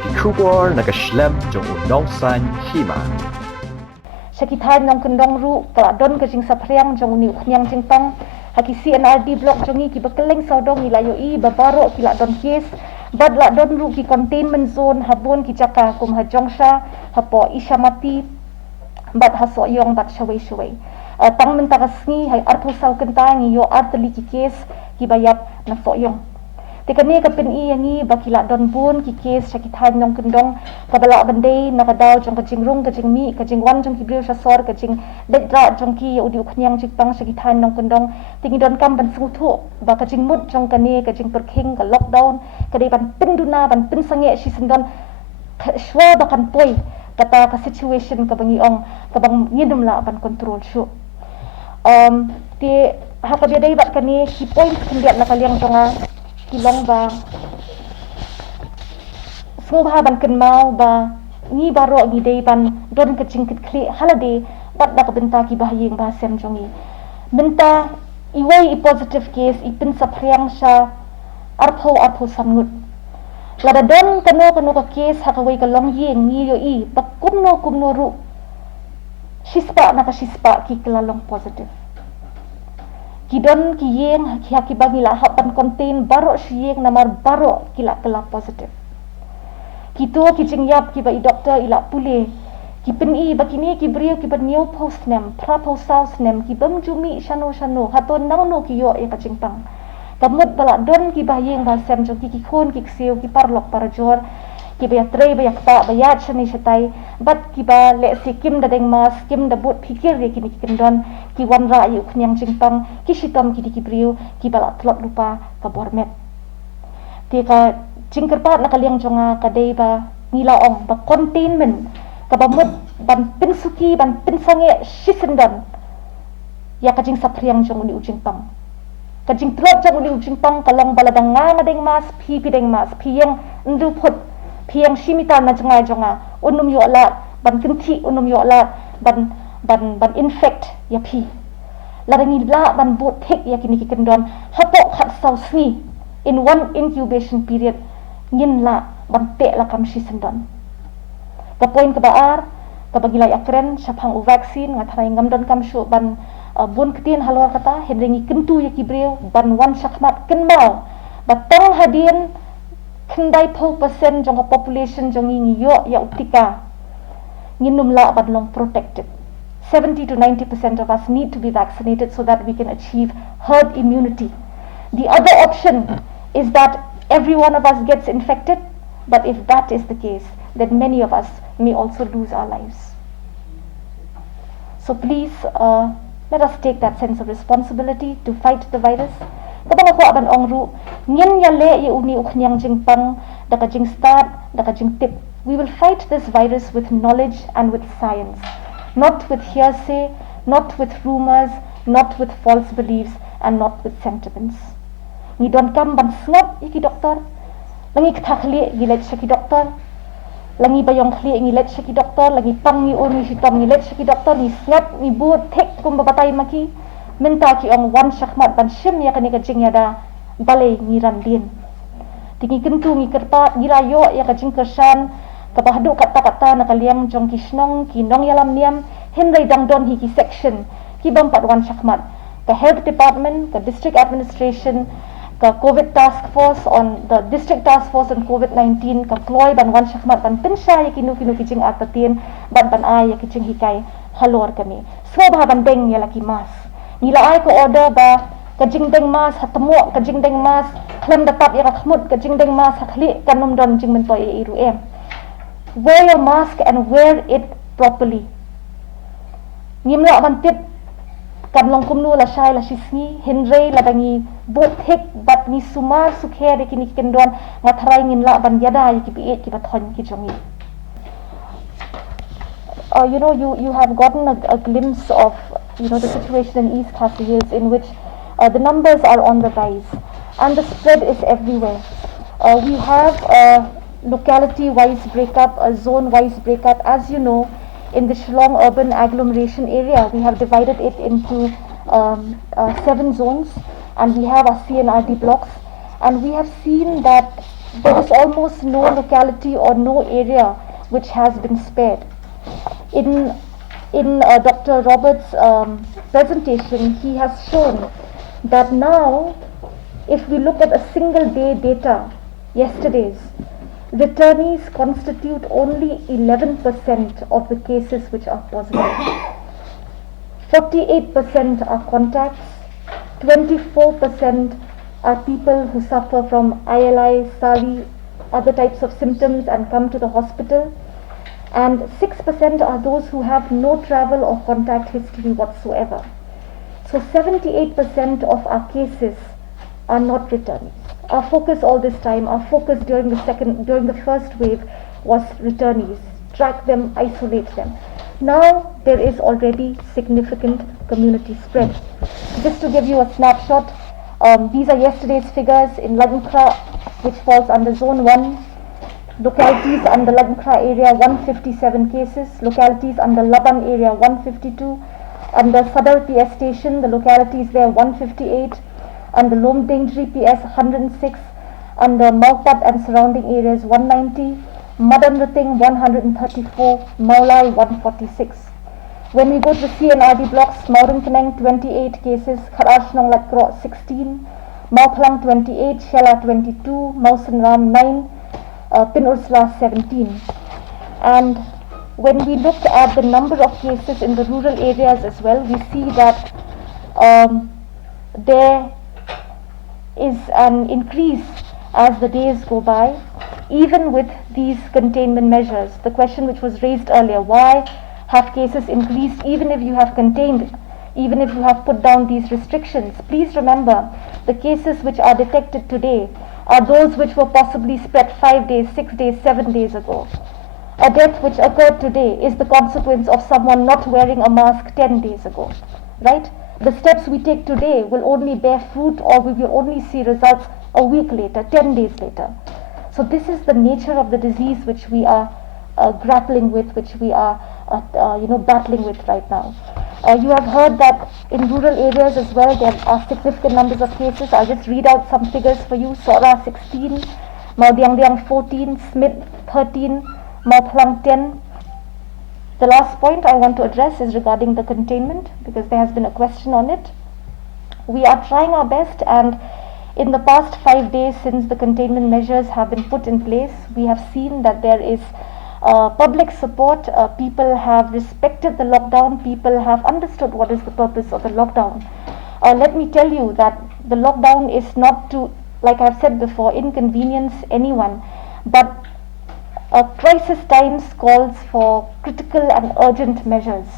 ki kubor nakaslem jong unong san hima. Syakitan nong kendong ru don ke jing sapriang jong uni uknyang jing tong haki CNRD block jongi ki bekeleng saudong ilayo i babaro ki la don kes bad la don ru ki containment zone habon ki jaka kum ha jongsha hapo ishamati bad haso yong bad shawai tang men tagasni hai artho sau kentang yo artli ki kes ki bayap na so yong tekane ka pen i yangi bakila don bun ki kes syakitan nong kendong kabala bandai nakadaw jong ka jingrung ka jingmi ka jingwan jong ki brio sasor ka jing dedra jong ki udi uknyang jikpang syakitan nong kendong tingi don kam ban sungthu ba ka jingmut jong kane ka jing perking ka lockdown ka de ban penduna ban pensange si sendon shwa ba kan poi kata ka situation ka bangi ong ka bang ngidum la ban control shu ti haka dia dai bat kane ki point kendiat nakaliang jonga kilong ba semua ban kenmau ba ni baro ni dei ban don kecing kli halade bat da benta ki bahyeng ba sem jongi benta iwai i positive case i pin sapriang sha artho sangut lada don kano ka case hakawai ka long yeng ni yo i kumno ru shispa shispa ki kelalong positive kidon ki yeng ki haki bagila hapan contain baro shiyeng namar baro kila kela positive kito ki jingyap ki ba i doktor ila pule ki pen i bakini ki brio ki ban new post nem pra post house nem ki bam jumi shano haton nangno ki yo e ka jingpang kamut bala don ki bayeng ba sem jo ki khon ki kseu ki parlok parjor ki ba trei ba yakta ba yat shani shatai bat ki ba le sikim da deng mas kim da but pikir ye ki kindon ki wan ra yu khnyang jingpang ki shitam ki brio ki bala tlot lupa ka bormet ti ka jingkerpat nakaliang jonga ka dei ba ngilaong ba containment ka ba mut ban pinsuki ban pinsange shisendon ya ka jing sapriang jong uni ujingpang ka jing tlot jong uni ujingpang kalong baladang nga deng mas pi deng mas pi yang ndu phut piang shimita na jonga unum yo la ban kenti unum yo la ban infect ya pi larangi la ban bot tek ya kini kendon hapok khat sausni in one incubation period ngin la ban te la kam shi sendon ka point ka baar ka bagila yakren sapang u vaccine ngathai ngamdon kam shu ban bun ketin halwa kata hendengi kentu ya kibreu ban wan shakmat kenmau batang hadin kendai 4% jong population jong ingi yo ya utika nginum la ban long protected 70 to 90% of us need to be vaccinated so that we can achieve herd immunity. The other option is that every one of us gets infected, but if that is the case, then many of us may also lose our lives. So please let us take that sense of responsibility to fight the virus. Kapag ako aban ongru ngin ya le ye uni uknyang jingpang daka jing start daka jing tip, we will fight this virus with knowledge and with science, not with hearsay, not with rumors, not with false beliefs, and not with sentiments. Ni don kam ban snap iki doktor langi kthakli gilet shaki doktor langi bayong khli ngilet shaki doktor langi pang ni uni shitam ngilet shaki doktor ni snap ni but tek kum babatay maki minta ki ong wan shakmat ban shim ya kani ka jing yada balai ngiran din tingi kentu ngi kerpa ngirayo ya ka jing kersan ka bahdu kata nakaliang jong kisnong ki nong yalam niam henry dangdon hi ki section ki bampat wan shakmat ka health department ka district administration ka covid task force on the district task force on covid-19 ka ploy ban wan shakmat ban pensha ya kinu ki jing atatin ban ay ya ki jing hikai halor kami so ba ban deng ya laki mas nila ay ko order ba kajing deng mas hatamo kajing deng mas klem datap ya khmut kajing deng mas khli kanum don jing mentoy iru em wear your mask and wear it properly ngimla ban tip kan long kumnu la shai la shisni henrei la dangi bot hek bat ni sumar sukhe de kini kendon ngatharai ngin la ban yada ki bi ki bathon ki jongi you have gotten a glimpse of the situation in East Khasi Hills in which the numbers are on the rise and the spread is everywhere. We have a locality-wise breakup, a zone-wise breakup. As you know, in the Shillong urban agglomeration area, we have divided it into 7 zones and we have our CNRD blocks, and we have seen that there is almost no locality or no area which has been spared. In Dr. Roberts' presentation, he has shown that now, if we look at a single day data, yesterday's, returnees constitute only 11% of the cases which are positive. 48% are contacts, 24% are people who suffer from ILI, SARI, other types of symptoms and come to the hospital, and 6% are those who have no travel or contact history whatsoever. So 78% of our cases are not returnees. Our focus all this time, our focus during the first wave was returnees. Track them, isolate them. Now there is already significant community spread. Just to give you a snapshot, these are yesterday's figures in Lagankra, which falls under Zone 1. Localities under Lagankra area 157 cases, localities under Laban area 152, under Sadar PS station the localities there 158, under Lomdingri PS 106, under Malpat and surrounding areas 190, Madanrating 134, Maulai 146. When we go to the CNRD blocks, Maurin Keneng 28 cases, Kharashnong Lakro 16, Mauplang 28, Shela 22, Mausanram 9, Pin Ursula 17. And when we look at the number of cases in the rural areas as well, we see that there is an increase as the days go by, even with these containment measures. The question which was raised earlier, why have cases increased even if you have contained, even if you have put down these restrictions? Please remember, the cases which are detected today are those which were possibly spread 5 days, 6 days, 7 days ago. A death which occurred today is the consequence of someone not wearing a mask 10 days ago, right? The steps we take today will only bear fruit, or we will only see results a week later, 10 days later. So this is the nature of the disease which we are grappling with, which we are battling with right now. You have heard that in rural areas as well there are significant numbers of cases. I'll just read out some figures for you. Sora 16, Maudiangdiang 14, Smith 13, Mauplang 10. The last point I want to address is regarding the containment, because there has been a question on it. We are trying our best, and in the past 5 days since the containment measures have been put in place, we have seen that there is public support. People have respected the lockdown. People have understood what is the purpose of the lockdown. Let me tell you that the lockdown is not to, like I've said before, inconvenience anyone, but crisis times calls for critical and urgent measures.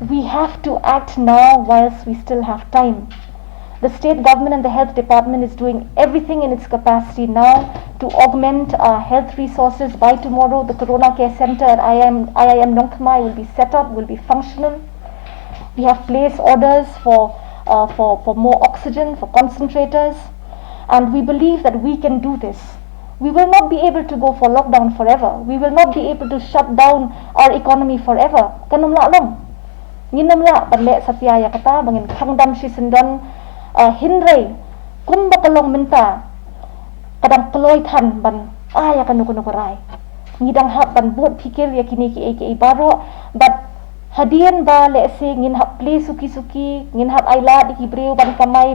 We have to act now whilst we still have time. The state government and the health department is doing everything in its capacity now to augment our health resources. By tomorrow, the Corona Care Center at IIM Nongthamai will be set up, will be functional. We have placed orders for more oxygen, for concentrators, and we believe that we can do this. We will not be able to go for lockdown forever. We will not be able to shut down our economy forever. Kanum la long. Nginam la banle satyaya kata bangin kangdam shi sendon hinray kumba kalong menta kadang keloy than ban aya kanukunukurai. Ngidang hap ban buat pikir ya kini ki baro, but hadian ba lese ngin hap play suki ngin hap aila di hibreu ban kamay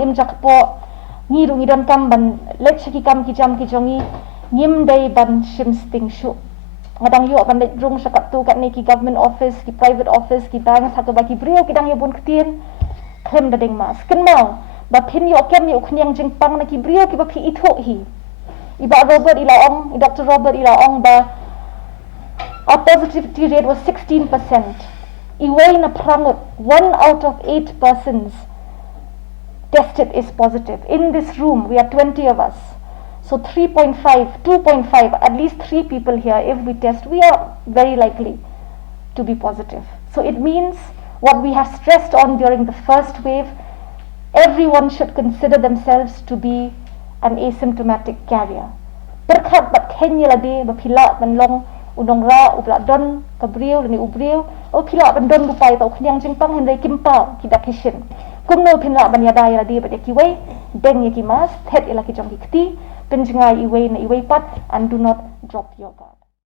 imjakpo ngiru ngidon kam ban let shiki kam ki jam ki jongi ngim day ban shim sting shu ngadang yo ban let rung sakat tu kat ne ki government office ki private office ki bang sa ka ba ki breu ki dang yo bun ktien klem da ding mas ken mau ba pin yo kem yo khnyang jing pang na ki breu ki ba phi itho hi iba Robert ilaong Dr. Robert ilaong ba our positivity rate was 16%. Iway na prangot 1 out of 8 persons tested is positive. In this room, we are 20 of us. So 3.5, 2.5, at least 3 people here, if we test, we are very likely to be positive. So it means what we have stressed on during the first wave, everyone should consider themselves to be an asymptomatic carrier. Berkat bat Kenya lade, bapila banlong unong ra, ubla don, kabriyo, lani ubriyo, o pila bandon bupay tau kanyang jingpang henday kimpa, kidakishin. Kumno pinla banyadaya lade, but yakiway, deng yaki mas, thet ilaki jong kiti, penjengai iway na iway pat, and do not drop your guard.